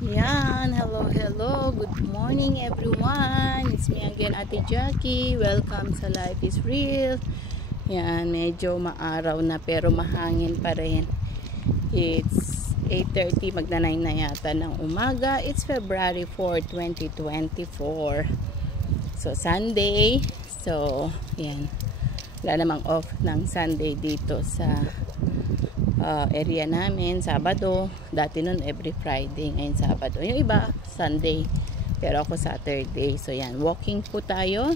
Yan, hello, good morning everyone. It's me again, Ate Jackie. Welcome sa Life is Real. Yan, medyo maaraw na pero mahangin pa rin. It's 8:30, magna 9 na yata ng umaga. It's February 4, 2024. So, Sunday. So, yan. Wala namang off ng Sunday dito sa area namin. Sabado. Dati nun every Friday. Ngayon Sabado. Yung iba, Sunday. Pero ako Saturday. So, yan. Walking po tayo.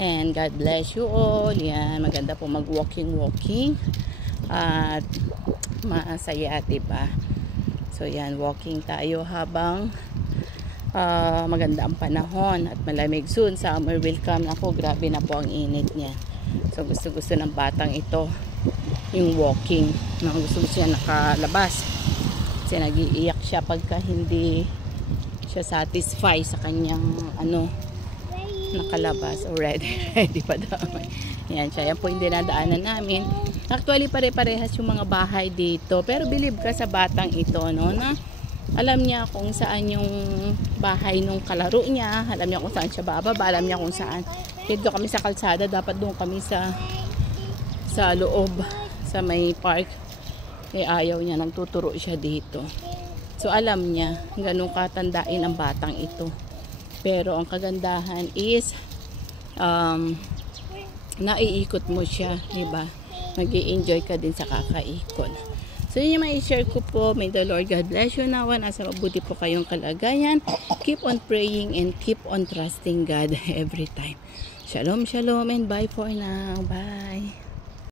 And God bless you all. Yan. Maganda po mag-walking. At masaya, diba? So, yan. Walking tayo habang maganda ang panahon at malamig. Soon summer will come. Ako, grabe na po ang init niya. So gusto ng batang ito yung walking. Gusto niya nakalabas kasi nag-iiyak siya pagka hindi siya satisfy sa kanyang nakalabas already. Ready pa daw. Yan siya. Yan po yung dinadaanan namin. Actually pare-parehas yung mga bahay dito, pero believe ka sa batang ito, no, na alam niya kung saan yung bahay nung kalaro niya. Alam niya kung saan siya bababa. Alam niya kung saan. Dito kami sa kalsada. Dapat doon kami sa loob. Sa may park. Eh ayaw niya. Nagtuturo siya dito. So alam niya. Ganun katandain ang batang ito. Pero ang kagandahan is naiikot mo siya. Diba? Mag-i-enjoy ka din sa kakaikot. So yun yung mai-share ko po. May the Lord God bless you now. Nasa mabuti po kayong kalagayan. Keep on praying and keep on trusting God every time. Shalom, shalom, and bye for now. Bye.